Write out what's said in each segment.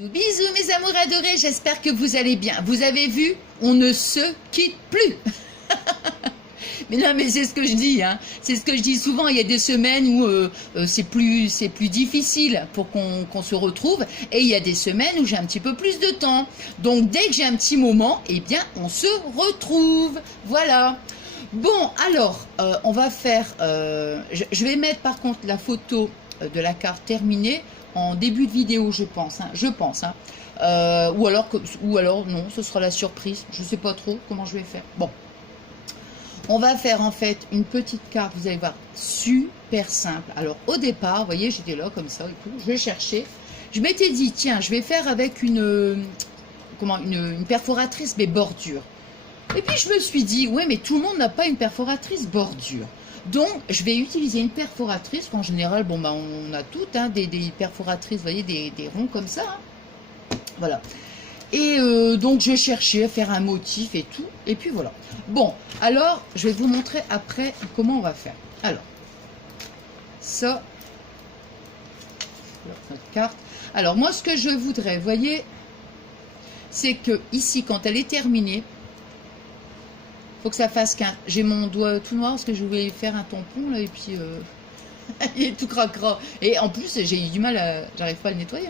Bisous mes amours adorés, j'espère que vous allez bien. Vous avez vu, on ne se quitte plus. Mais non, mais c'est ce que je dis, hein. C'est ce que je dis souvent. Il y a des semaines où c'est plus difficile pour qu'on se retrouve, et il y a des semaines où j'ai un petit peu plus de temps. Donc dès que j'ai un petit moment, eh bien on se retrouve. Voilà. Bon, alors on va faire. Je vais mettre par contre la photo de la carte terminée en début de vidéo, je pense. Hein. Ou alors non, ce sera la surprise. Je sais pas trop comment je vais faire. Bon. On va faire en fait une petite carte, vous allez voir, super simple. Alors au départ, vous voyez, j'étais là comme ça et tout, je vais chercher. Je m'étais dit, tiens, je vais faire avec une perforatrice mais bordure. Et puis je me suis dit, ouais, mais tout le monde n'a pas une perforatrice bordure. Donc je vais utiliser une perforatrice, en général, bon bah on a toutes hein, des perforatrices, vous voyez, des ronds comme ça. Hein. Voilà. Et donc je cherchais à faire un motif et tout, et puis voilà. Bon, alors je vais vous montrer après comment on va faire. Alors, ça, notre carte. Alors moi ce que je voudrais, vous voyez, c'est que ici quand elle est terminée, faut que ça fasse 15. J'ai mon doigt tout noir parce que je voulais faire un tampon là, et puis il est tout cracra. Et en plus j'ai eu du mal, j'arrive pas à le nettoyer.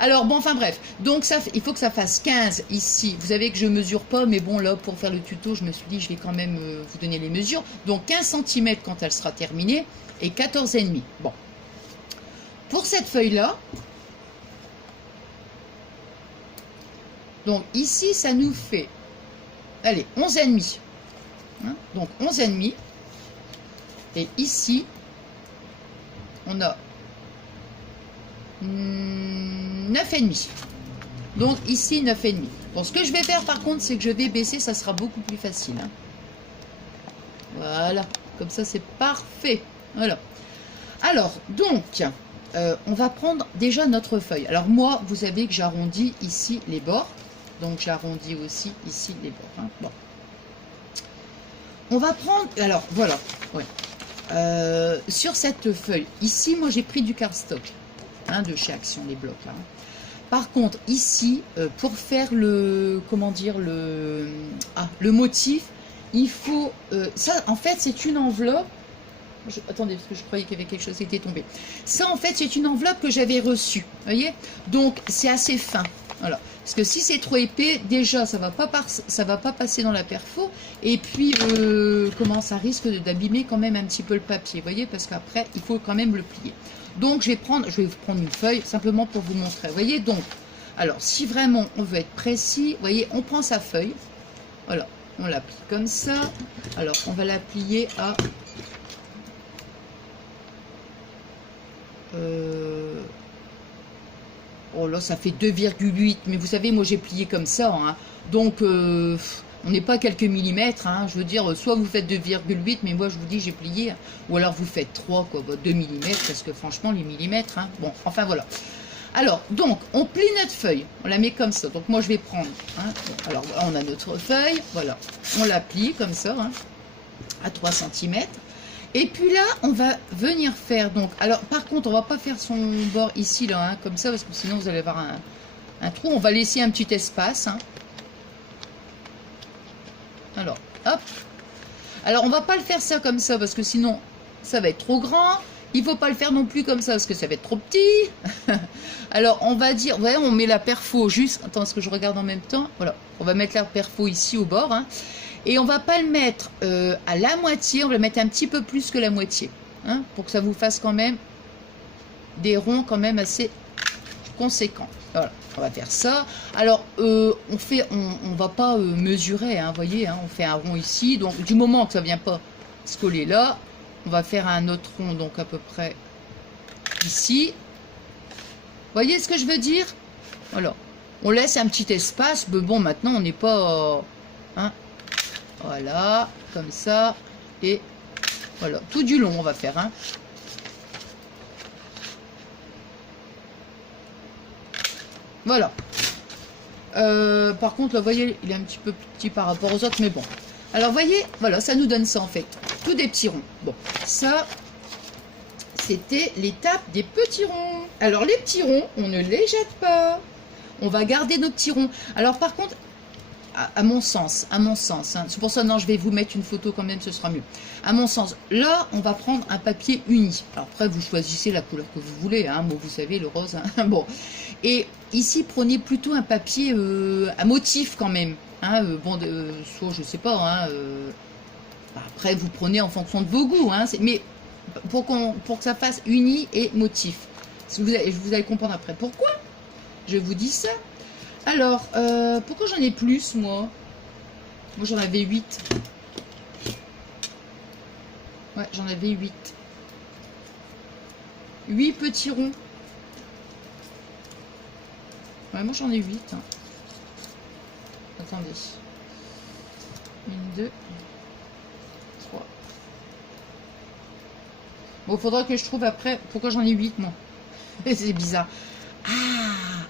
Alors bon, enfin bref, donc ça, il faut que ça fasse 15 ici. Vous savez que je mesure pas, mais bon là pour faire le tuto, je me suis dit je vais quand même vous donner les mesures. Donc 15 cm quand elle sera terminée et 14,5. Bon, pour cette feuille là, donc ici ça nous fait, allez, 11,5. Hein, donc 11,5. Et ici on a 9,5. Donc ici 9,5. Bon, ce que je vais faire par contre, c'est que je vais baisser, ça sera beaucoup plus facile. Hein. Voilà, comme ça c'est parfait. Voilà. Alors, donc, on va prendre déjà notre feuille. Alors moi, vous savez que j'arrondis ici les bords. Donc j'arrondis aussi ici les bords. Hein. Bon. On va prendre, alors voilà, ouais. Sur cette feuille, ici, moi j'ai pris du cardstock. Hein, de chez Action, les blocs là. Hein. Par contre, ici, pour faire le, comment dire, le motif, il faut, ça en fait c'est une enveloppe, attendez parce que je croyais qu'il y avait quelque chose qui était tombé. Ça en fait c'est une enveloppe que j'avais reçue, vous voyez, donc c'est assez fin, voilà. Parce que si c'est trop épais, déjà ça va pas passer dans la perfo, et puis comment ça risque d'abîmer quand même un petit peu le papier, vous voyez, parce qu'après il faut quand même le plier. Donc je vais vous prendre une feuille simplement pour vous montrer. Vous voyez, donc, alors si vraiment on veut être précis, vous voyez, on prend sa feuille, voilà, on la plie comme ça. Alors on va la plier à oh là, ça fait 2,8, mais vous savez, moi j'ai plié comme ça, hein. Donc on n'est pas à quelques millimètres, hein. Je veux dire, soit vous faites 2,8, mais moi je vous dis j'ai plié, ou alors vous faites 3, quoi, 2 mm, parce que franchement les millimètres, hein. Bon, enfin voilà. Alors, donc, on plie notre feuille, on la met comme ça. Donc moi je vais prendre, hein. Alors on a notre feuille, voilà, on la plie comme ça, hein, à 3 cm. Et puis là, on va venir faire, donc, alors par contre, on va pas faire son bord ici, là, hein, comme ça, parce que sinon vous allez avoir un trou. On va laisser un petit espace, hein. Alors, hop. Alors, on va pas le faire ça comme ça, parce que sinon, ça va être trop grand. Il faut pas le faire non plus comme ça, parce que ça va être trop petit. Alors, on va dire, ouais, on met la perfo juste, attends, parce que je regarde en même temps. Voilà, on va mettre la perfo ici au bord, hein. Et on va pas le mettre à la moitié, on va le mettre un petit peu plus que la moitié, hein, pour que ça vous fasse quand même des ronds quand même assez conséquents. Voilà, on va faire ça. Alors, on va pas mesurer, hein, voyez, hein, on fait un rond ici. Donc, du moment que ça vient pas se coller là, on va faire un autre rond, donc à peu près ici. Voyez ce que je veux dire? Voilà, on laisse un petit espace. Mais bon, maintenant, on n'est pas... hein, voilà, comme ça, et voilà, tout du long on va faire, hein. Voilà. Par contre, là, vous voyez, il est un petit peu plus petit par rapport aux autres, mais bon. Alors, vous voyez, voilà, ça nous donne ça, en fait. Tous des petits ronds. Bon, ça, c'était l'étape des petits ronds. Alors, les petits ronds, on ne les jette pas. On va garder nos petits ronds. Alors par contre, à mon sens, hein, c'est pour ça, non, je vais vous mettre une photo quand même, ce sera mieux. À mon sens, là, on va prendre un papier uni. Alors après, vous choisissez la couleur que vous voulez, hein, moi, vous savez, le rose. Hein, bon. Et ici, prenez plutôt un papier à motif quand même. Hein, bon, soit, je sais pas, hein, après, vous prenez en fonction de vos goûts, hein, mais pour que ça fasse uni et motif. Vous allez comprendre après. Pourquoi je vous dis ça? Alors, pourquoi j'en ai plus, moi? Moi, j'en avais 8. Ouais, j'en avais 8. 8 petits ronds. Ouais, moi, j'en ai 8. Hein. Attendez. 1, 2, 3. Bon, il faudra que je trouve après pourquoi j'en ai 8, moi. C'est bizarre.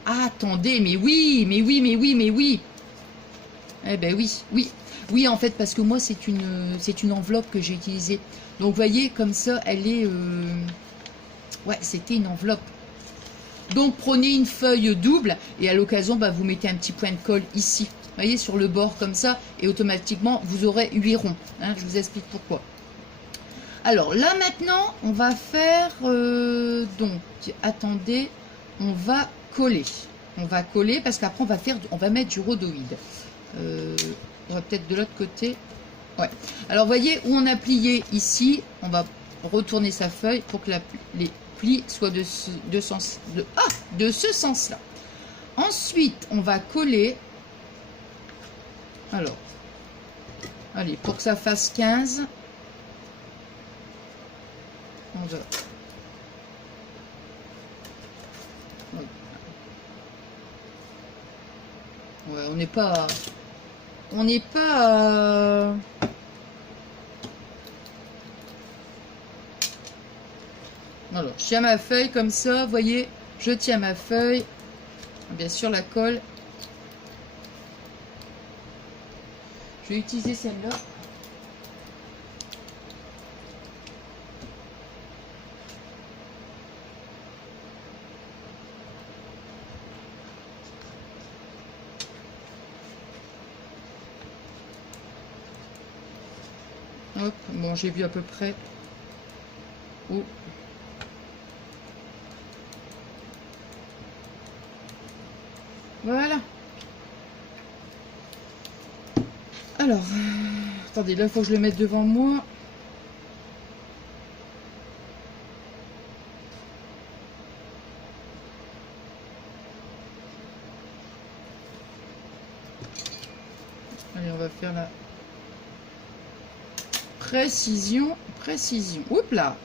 Ah, attendez, mais oui. Eh ben oui, en fait, parce que moi, c'est une enveloppe que j'ai utilisée. Donc, vous voyez, comme ça, elle est... Ouais, c'était une enveloppe. Donc, prenez une feuille double et à l'occasion, bah, vous mettez un petit point de colle ici. Vous voyez, sur le bord comme ça. Et automatiquement, vous aurez 8 ronds. Hein, je vous explique pourquoi. Alors, là, maintenant, on va faire... donc, attendez, on va coller. On va coller parce qu'après, on va mettre du rhodoïde. On va peut-être de l'autre côté. Ouais. Alors, vous voyez où on a plié ici. On va retourner sa feuille pour que les plis soient de ce sens-là. Ensuite, on va coller. Alors, allez, pour que ça fasse 15, on va... Ouais, on n'est pas... Alors, je tiens ma feuille comme ça, vous voyez, je tiens ma feuille. Bien sûr, la colle. Je vais utiliser celle-là. Hop, bon, j'ai vu à peu près où. Voilà. Alors, attendez, là, il faut que je le mette devant moi. Allez, on va faire la précision. Oups là.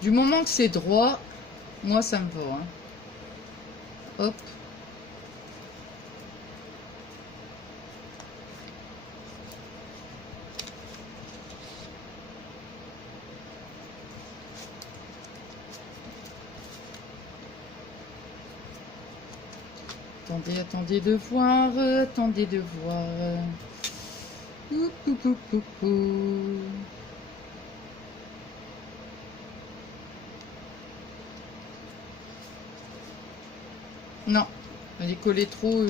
Du moment que c'est droit, moi ça me va. Hein. Hop. Attendez de voir. Coucou. Non, elle est collée trop.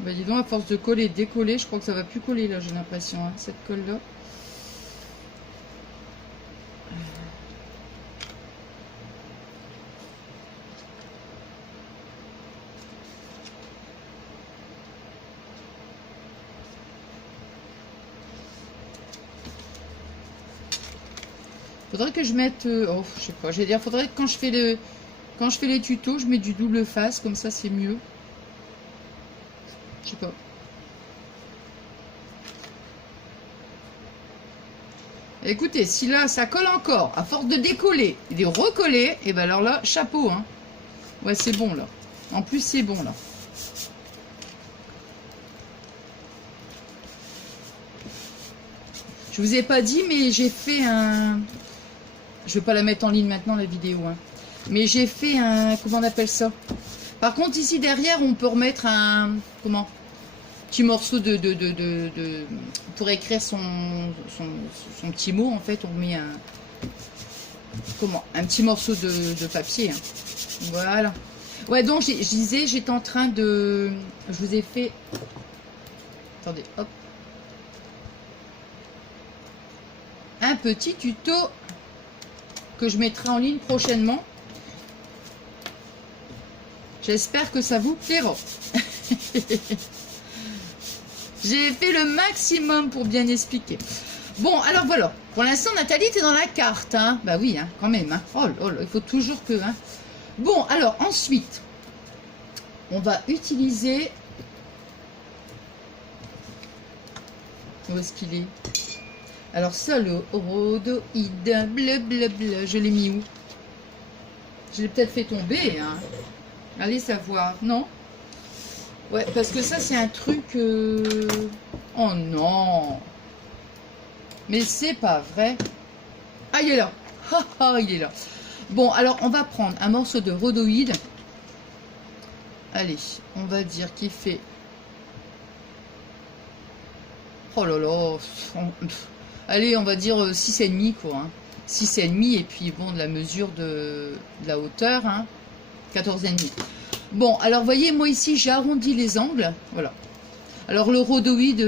Bah dis donc, à force de coller et décoller, je crois que ça va plus coller là, j'ai l'impression, hein, cette colle là. Faudrait que je mette... oh, je sais pas, j'allais dire, faudrait que quand je fais les tutos, je mets du double face, comme ça c'est mieux. Je sais pas. Écoutez, si là ça colle encore, à force de décoller et de recoller, et ben alors là, chapeau, hein. Ouais, c'est bon là. En plus, c'est bon là. Je vous ai pas dit, mais j'ai fait un... Je vais pas la mettre en ligne maintenant, la vidéo, hein. Mais j'ai fait un... Comment on appelle ça? Par contre, ici derrière, on peut remettre un... Comment? petit morceau pour écrire son petit mot, en fait, on met un petit morceau de papier. Hein. Voilà. Ouais, donc je disais, j'étais en train de... Je vous ai fait... Attendez, hop. Un petit tuto que je mettrai en ligne prochainement. J'espère que ça vous plaira. J'ai fait le maximum pour bien expliquer. Bon, alors voilà. Pour l'instant, Nathalie, t'es dans la carte. Hein. Bah oui, hein, quand même. Hein. Oh là, il faut toujours que... Hein. Bon, alors ensuite, on va utiliser... Où est-ce qu'il est? Alors ça, le rhodoïde, bleu, je l'ai mis où? Je l'ai peut-être fait tomber, hein. Allez savoir, non? Ouais, parce que ça, c'est un truc... Oh non! Mais c'est pas vrai. Ah, il est là. Ah, il est là. Bon, alors, on va prendre un morceau de rhodoïde. Allez, on va dire qu'il fait... Oh là là. Allez, on va dire 6,5 quoi. Hein. 6,5 et puis bon, de la mesure de la hauteur, hein, 14,5. Bon, alors voyez, moi ici, j'ai arrondi les angles. Voilà. Alors le rhodoïde,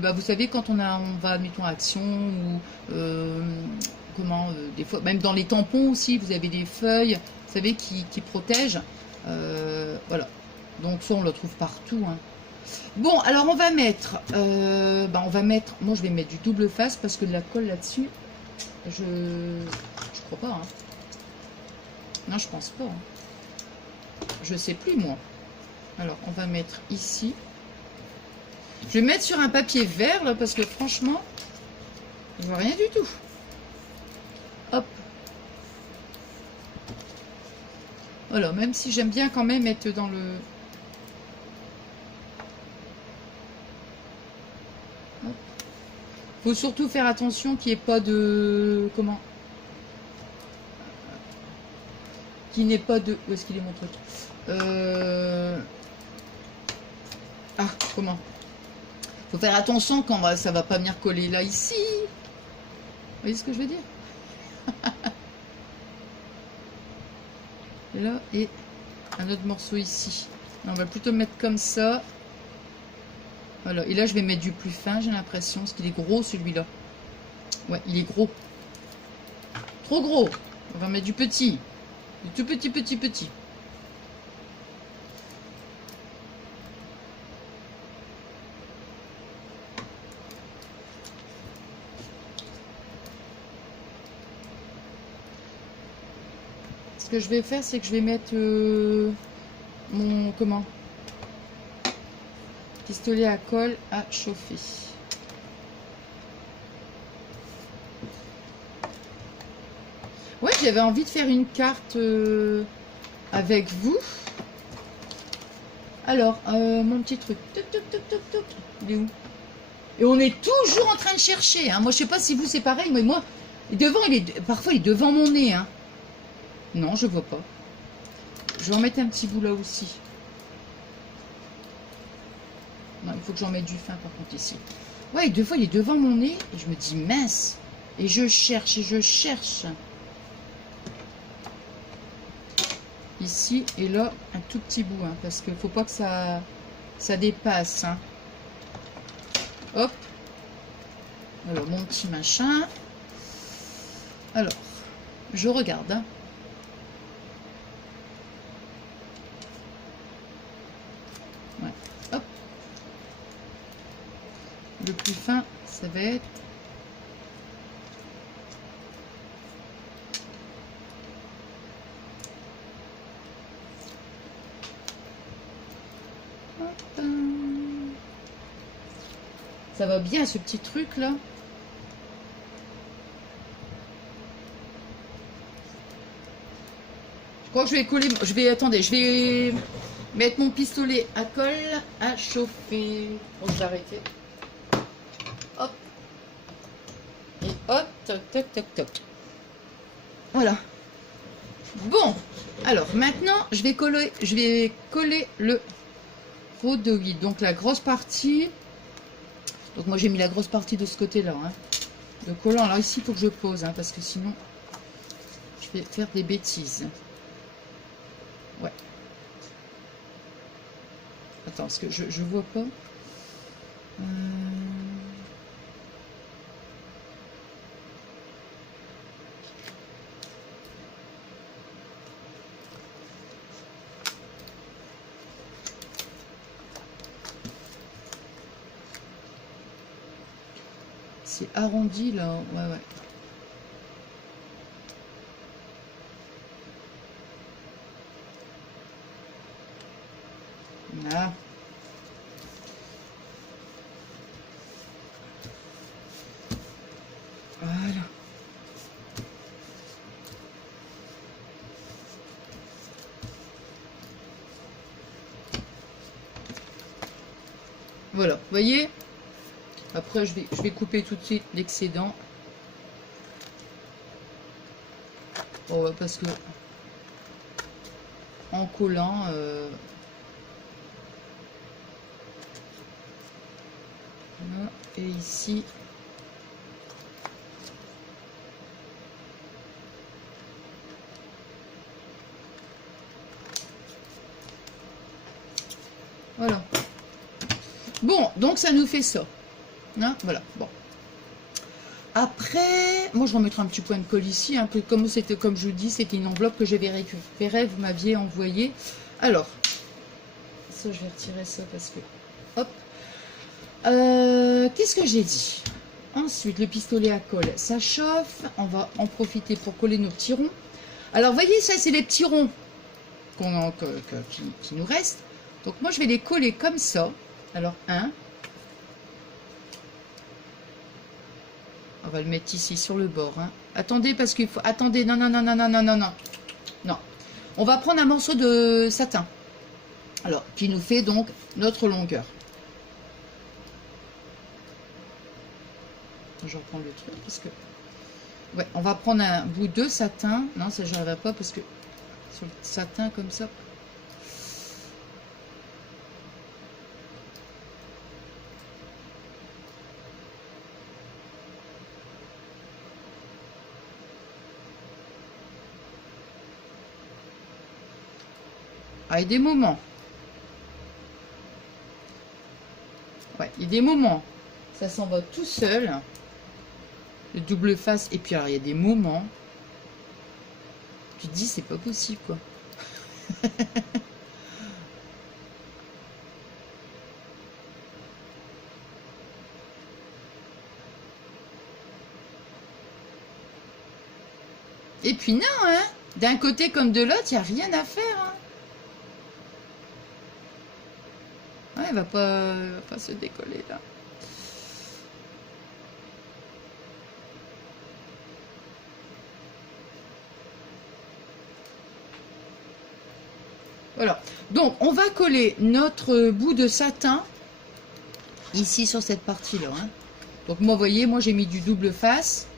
bah, vous savez, quand on va, admettons, à Action ou des fois, même dans les tampons aussi, vous avez des feuilles, vous savez, qui protègent. Voilà. Donc ça, on le trouve partout. Hein. Bon, alors on va mettre, moi je vais mettre du double face parce que de la colle là-dessus, je crois pas. Hein. Non, je pense pas. Hein. Je sais plus moi. Alors on va mettre ici. Je vais mettre sur un papier vert là parce que franchement, je vois rien du tout. Hop. Voilà, même si j'aime bien quand même être dans le... Faut surtout faire attention qu'il n'y ait pas de... Comment? Qu'il n'y ait pas de... Où est-ce qu'il est mon truc? Ah, comment? Faut faire attention quand ça va pas venir coller là, ici. Vous voyez ce que je veux dire? Et là, et un autre morceau ici. On va plutôt mettre comme ça. Voilà, et là je vais mettre du plus fin, j'ai l'impression, parce qu'il est gros celui-là. Ouais, il est gros. Trop gros. On va mettre du petit. Du tout petit. Ce que je vais faire, c'est que je vais mettre mon... Comment? Pistolet à colle à chauffer. Ouais, j'avais envie de faire une carte avec vous. Alors, mon petit truc. Toc. Il est où? Et on est toujours en train de chercher. Hein. Moi, je sais pas si vous c'est pareil, mais moi, devant, parfois il est devant mon nez. Hein. Non, je vois pas. Je vais en mettre un petit bout là aussi. Non, il faut que j'en mette du fin par contre ici. Ouais, deux fois il est devant mon nez et je me dis mince. Et je cherche. Ici et là, un tout petit bout, hein, parce qu'il ne faut pas que ça dépasse. Hein. Hop. Alors, mon petit machin. Alors, je regarde. Hein. Le plus fin, ça va être... Hop. Ça va bien ce petit truc là. Je crois que je vais coller... Attendez, je vais mettre mon pistolet à colle à chauffer. Bon, je vais arrêter. Hop. Et hop, toc. Voilà. Bon, alors maintenant, je vais coller le Faute de 8. Donc la grosse partie. Donc moi j'ai mis la grosse partie de ce côté-là. Hein, de collant. Alors ici il faut que je pose. Hein, parce que sinon je vais faire des bêtises. Ouais. Attends, parce que je vois pas. C'est arrondi là. Ouais, ouais. Là. Voilà. Voilà, vous voyez. Après, je vais couper tout de suite l'excédent. Oh, ouais, parce que en collant, voilà. Et ici, voilà. Bon, donc ça nous fait ça. Hein, voilà, bon. Après, moi je remettrai un petit point de colle ici, un peu comme c'était, comme je vous dis, c'était une enveloppe que j'avais récupérée, vous m'aviez envoyé. Alors, ça je vais retirer ça parce que, hop. Qu'est-ce que j'ai dit? Ensuite, le pistolet à colle, ça chauffe. On va en profiter pour coller nos petits ronds. Alors, voyez, ça c'est les petits ronds qui nous restent. Donc moi je vais les coller comme ça. Alors, un. On va le mettre ici sur le bord. Hein. Attendez, parce qu'il faut... Attendez, non, non, non, non, non, non, non, non. Non. On va prendre un morceau de satin. Alors, qui nous fait donc notre longueur. Je reprends le truc, parce que... Ouais, on va prendre un bout de satin. Non, ça, je n'arrive pas, parce que... Sur le satin, comme ça... Ah, il y a des moments. Ouais, il y a des moments. Ça s'en va tout seul. Le double face. Et puis, alors, il y a des moments. Tu te dis, c'est pas possible, quoi. Et puis, non, hein. D'un côté comme de l'autre, il n'y a rien à faire, hein. Ouais, il va pas se décoller là. Voilà. Donc, on va coller notre bout de satin ici sur cette partie-là. Hein. Donc, moi, vous voyez, moi, j'ai mis du double face.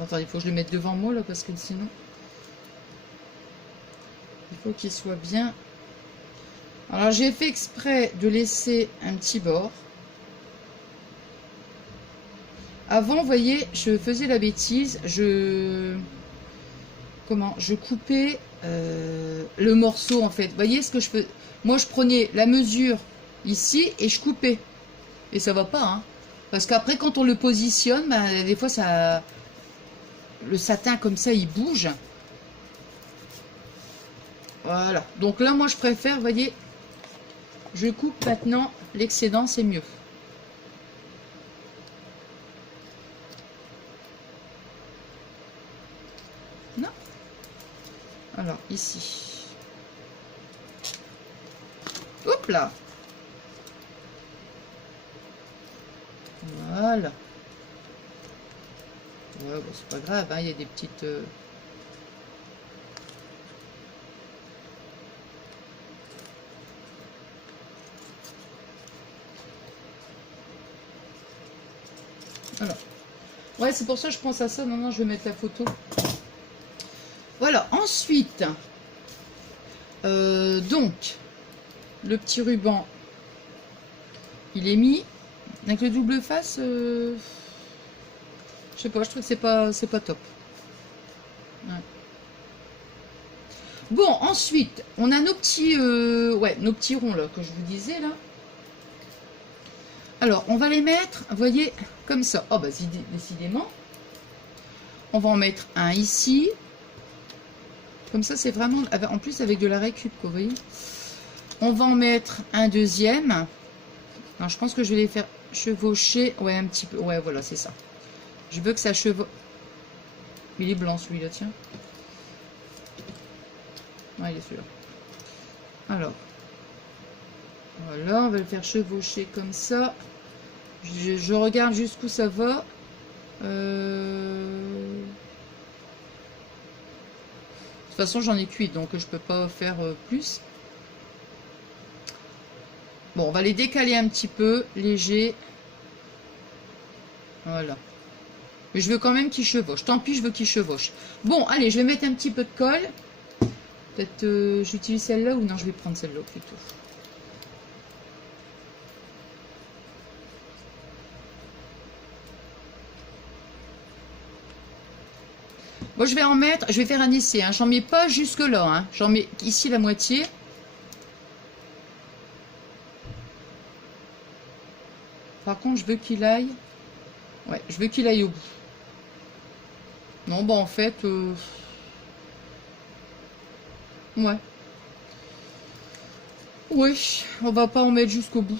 Attendez, il faut que je le mette devant moi là parce que sinon, il faut qu'il soit bien. Alors j'ai fait exprès de laisser un petit bord. Avant, vous voyez, je faisais la bêtise, je coupais le morceau en fait. Vous voyez ce que je fais? Moi, je prenais la mesure ici et je coupais. Et ça va pas, hein. Parce qu'après, quand on le positionne, ben, des fois, ça, le satin comme ça, il bouge. Voilà. Donc là, moi, je préfère, vous voyez, je coupe maintenant l'excédent, c'est mieux. Non. Alors, ici. Hop là. Voilà. Ouais, bon, c'est pas grave, hein, il y a des petites... Voilà. Ouais, c'est pour ça que je pense à ça. Non, non, je vais mettre la photo. Voilà. Ensuite, donc, Le petit ruban, il est mis. Avec le double face, je sais pas, je trouve que c'est pas top. Ouais. Bon, ensuite, on a nos petits, nos petits ronds là que je vous disais là. Alors, on va les mettre, vous voyez, comme ça. Oh bah décidément. On va en mettre un ici. Comme ça, c'est vraiment, en plus avec de la récup, quoi, vous voyez. On va en mettre un deuxième. Alors, je pense que je vais les faire chevaucher. Ouais, un petit peu. Ouais, voilà, c'est ça. Je veux que ça chevauche. Il est blanc, celui-là, tiens. Ouais, il est celui-là. Alors. Voilà, on va le faire chevaucher comme ça. Je regarde jusqu'où ça va. De toute façon, j'en ai cuit, donc je peux pas faire plus. Bon, on va les décaler un petit peu, léger. Voilà. Mais je veux quand même qu'ils chevauchent. Tant pis, je veux qu'ils chevauchent. Bon, allez, je vais mettre un petit peu de colle. Peut-être j'utilise celle-là ou non, je vais prendre celle-là plutôt. Bon, je vais en mettre, je vais faire un essai. Hein. J'en mets pas jusque là. Hein. J'en mets ici la moitié. Par contre, je veux qu'il aille. Ouais, je veux qu'il aille au bout. Non, bah en fait. Ouais. Oui, on va pas en mettre jusqu'au bout.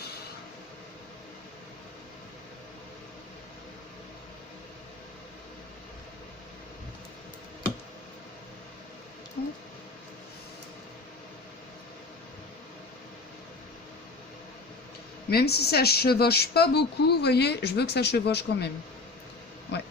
Même si ça chevauche pas beaucoup, vous voyez, je veux que ça chevauche quand même. Ouais.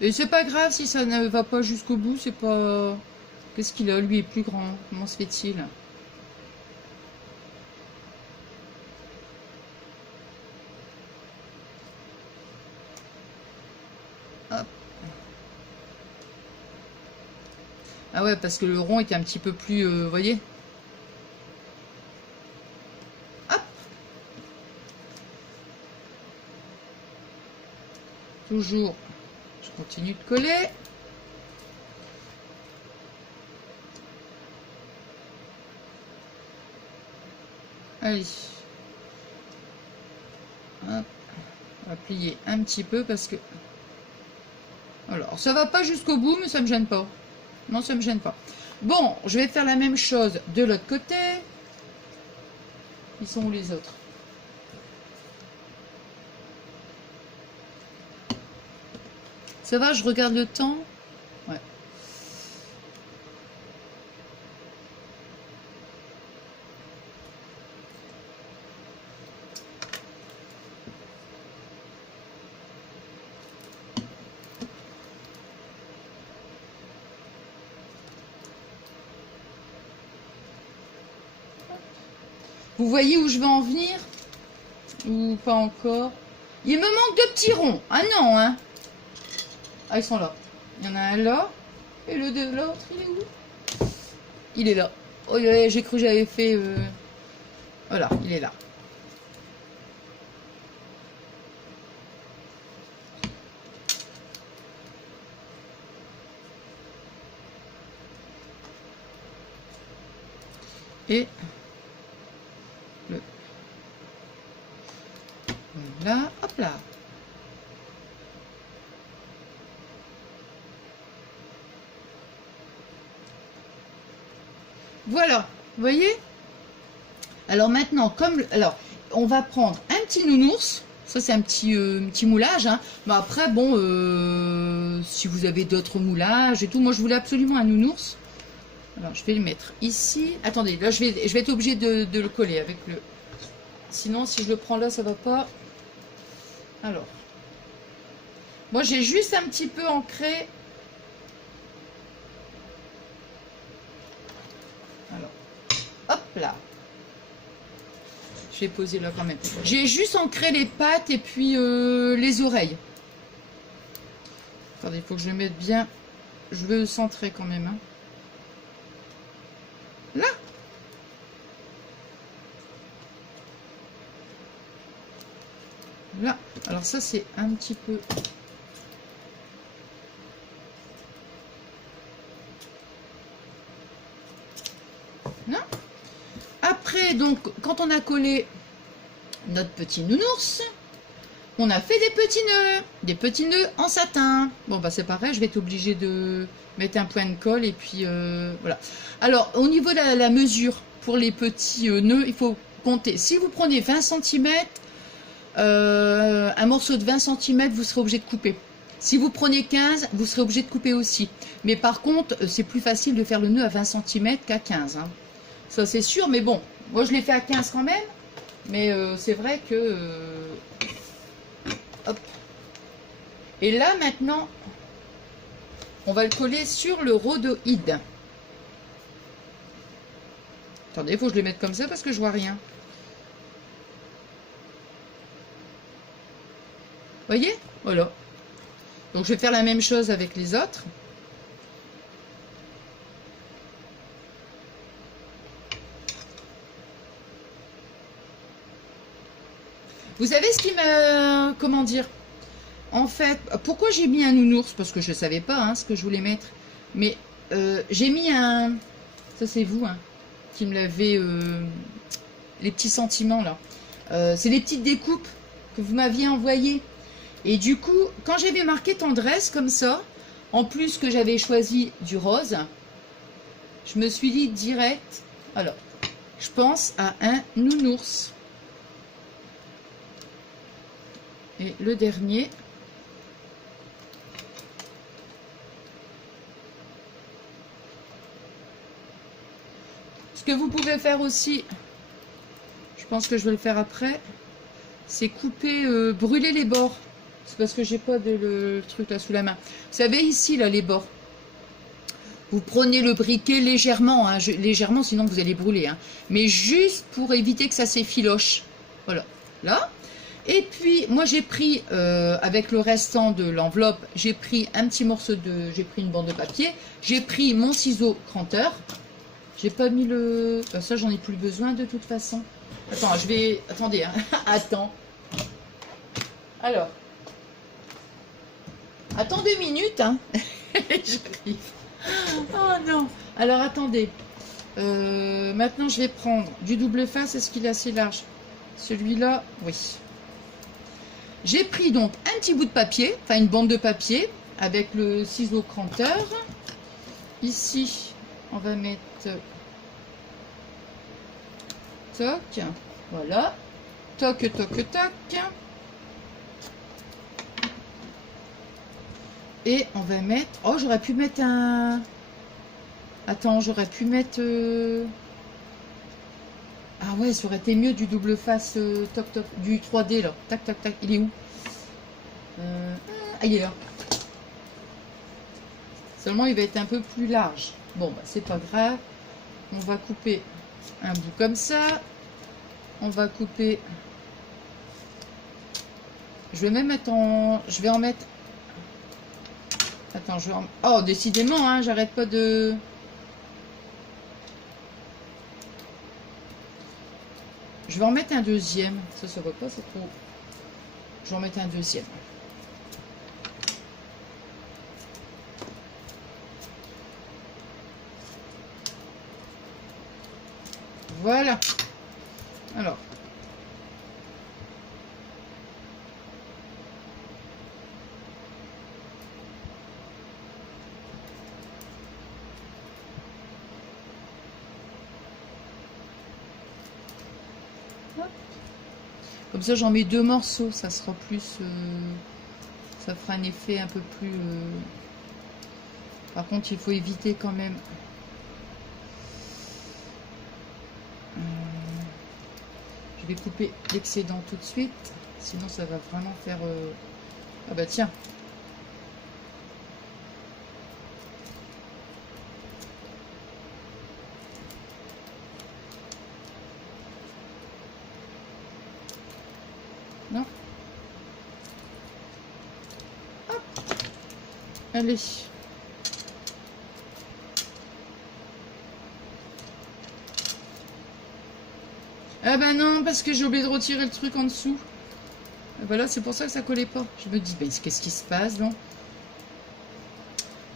Et c'est pas grave si ça ne va pas jusqu'au bout, c'est pas... Qu'est-ce qu'il a? Lui est plus grand. Comment se fait-il? Hop. Ah ouais, parce que le rond était un petit peu plus... vous voyez? Hop. Toujours, je continue de coller. Allez. Hop. On va plier un petit peu parce que... Alors, ça va pas jusqu'au bout, mais ça me gêne pas. Non, ça me gêne pas. Bon, je vais faire la même chose de l'autre côté. Ils sont où les autres? Ça va, je regarde le temps. Ouais. Vous voyez où je veux en venir? Ou pas encore? Il me manque deux petits ronds. Ah non, hein? Ah, ils sont là. Il y en a un là. Et le de l'autre, il est où? Il est là. Oh, j'ai cru que j'avais fait... Voilà, il est là. Et... Là, hop là. Voilà, vous voyez? Alors maintenant, alors, on va prendre un petit nounours. Ça, c'est un petit moulage. Hein. Mais après, bon, si vous avez d'autres moulages et tout, moi, je voulais absolument un nounours. Alors, je vais le mettre ici. Attendez, là, je vais être obligée de le coller avec le... Sinon, si je le prends là, ça va pas. Alors, moi, j'ai juste un petit peu ancré. Alors, hop là. Je l'ai posé là quand même. J'ai juste ancré les pattes et puis les oreilles. Attendez, il faut que je le mette bien. Je veux centrer quand même. Hein. Là. Là. Alors ça, c'est un petit peu... Non. Après, donc, quand on a collé notre petit nounours, on a fait des petits nœuds en satin. Bon, bah c'est pareil, je vais être obligée de mettre un point de colle et puis voilà. Alors, au niveau de la mesure pour les petits nœuds, il faut compter. Si vous prenez 20 cm, un morceau de 20 cm, vous serez obligé de couper. Si vous prenez 15, vous serez obligé de couper aussi. Mais par contre, c'est plus facile de faire le nœud à 20 cm qu'à 15. Hein. Ça, c'est sûr, mais bon, moi je l'ai fait à 15 quand même. Mais c'est vrai que... hop. Et là, maintenant, on va le coller sur le rhodoïde. Attendez, il faut que je le mette comme ça parce que je vois rien. Voyez? Voilà. Donc, je vais faire la même chose avec les autres. Vous savez ce qui me... Comment dire? En fait, pourquoi j'ai mis un nounours? Parce que je ne savais pas hein, ce que je voulais mettre. Mais j'ai mis un... Ça, c'est vous hein, qui me l'avez... les petits sentiments, là. C'est des petites découpes que vous m'aviez envoyées. Et du coup, quand j'avais marqué tendresse comme ça, en plus que j'avais choisi du rose, je me suis dit direct... Alors, je pense à un nounours. Et le dernier. Ce que vous pouvez faire aussi, je pense que je vais le faire après, c'est couper, brûler les bords. C'est parce que j'ai pas le truc là sous la main. Vous savez ici, là, les bords. Vous prenez le briquet légèrement, hein, légèrement, sinon vous allez brûler. Hein, mais juste pour éviter que ça s'effiloche. Voilà. Là. Et puis, moi, j'ai pris, avec le restant de l'enveloppe, j'ai pris un petit morceau de... J'ai pris une bande de papier. J'ai pris mon ciseau cranteur. J'ai pas mis le... Ben, ça, j'en ai plus besoin de toute façon. Attends, je vais... Attendez, hein. Attends. Alors. Attends 2 minutes, hein. J'arrive. Oh non. Alors, attendez. Maintenant, je vais prendre du double face. Est-ce qu'il est assez large? Celui-là, oui. J'ai pris donc un petit bout de papier, enfin une bande de papier, avec le ciseau cranteur. Ici, on va mettre... Toc, voilà. Toc, toc, toc. Et on va mettre... Oh, j'aurais pu mettre un... Attends, j'aurais pu mettre... Ah ouais, ça aurait été mieux du double face toc toc, du 3D là. Tac tac tac, il est où? Ah, il est là. Seulement, il va être un peu plus large. Bon, bah, c'est pas grave. On va couper un bout comme ça. On va couper... Je vais même mettre en... Je vais en mettre... Attends, je vais en... Oh, décidément, hein, j'arrête pas de... Je vais en mettre un deuxième. Ça se voit pas, c'est trop... Je vais en mettre un deuxième. Voilà. Alors. Comme ça, j'en mets 2 morceaux. Ça sera plus... ça fera un effet un peu plus... Par contre, il faut éviter quand même... Je vais couper l'excédent tout de suite. Sinon, ça va vraiment faire... Ah bah tiens. Allez. Ah ben non, parce que j'ai oublié de retirer le truc en dessous. Ah ben là, c'est pour ça que ça collait pas. Je me dis, ben qu'est-ce qui se passe, donc?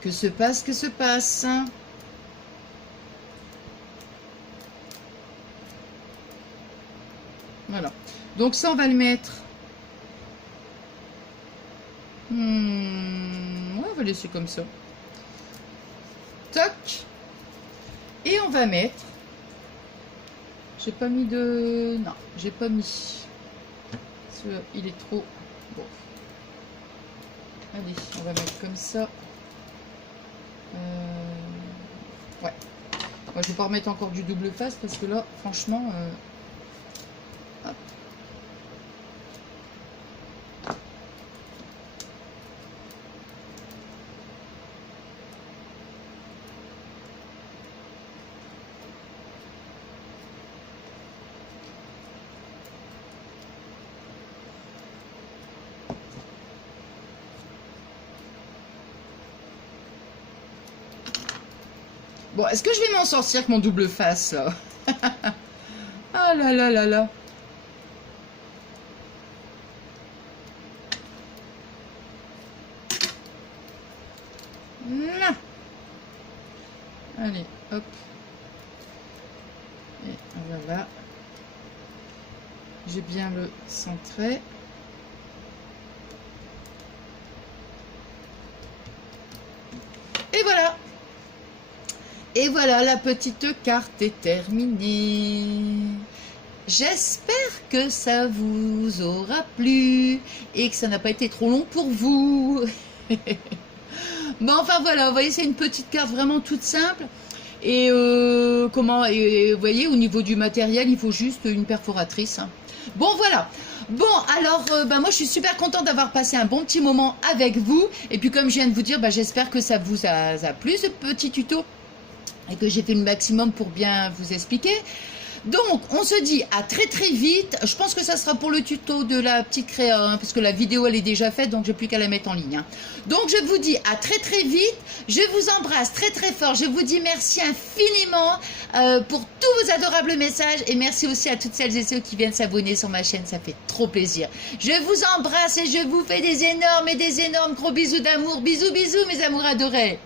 Que se passe, que se passe? Voilà. Donc ça, on va le mettre. Ouais, on va laisser comme ça. Toc. Et on va mettre... J'ai pas mis de... Non, j'ai pas mis. Il est trop... Bon. Allez, on va mettre comme ça. Ouais. Moi, je vais pas remettre encore du double face parce que là, franchement... Hop. Bon, est-ce que je vais m'en sortir avec mon double face, là? Ah là là là là. Non. Allez, hop. Et voilà. J'ai bien le centré. Et voilà. Et voilà, la petite carte est terminée. J'espère que ça vous aura plu et que ça n'a pas été trop long pour vous. Bon, enfin voilà, vous voyez, c'est une petite carte vraiment toute simple. Et vous voyez, au niveau du matériel, il faut juste une perforatrice. Bon, voilà. Bon, alors, moi, je suis super contente d'avoir passé un bon petit moment avec vous. Et puis, comme je viens de vous dire, j'espère que ça vous a plu, ce petit tuto. Et que j'ai fait le maximum pour bien vous expliquer. Donc, on se dit à très très vite. Je pense que ça sera pour le tuto de la petite créa, hein, parce que la vidéo elle est déjà faite, donc j'ai plus qu'à la mettre en ligne. Hein. Donc, je vous dis à très très vite. Je vous embrasse très très fort. Je vous dis merci infiniment pour tous vos adorables messages. Et merci aussi à toutes celles et ceux qui viennent s'abonner sur ma chaîne. Ça fait trop plaisir. Je vous embrasse et je vous fais des énormes gros bisous d'amour. Bisous, bisous mes amours adorés.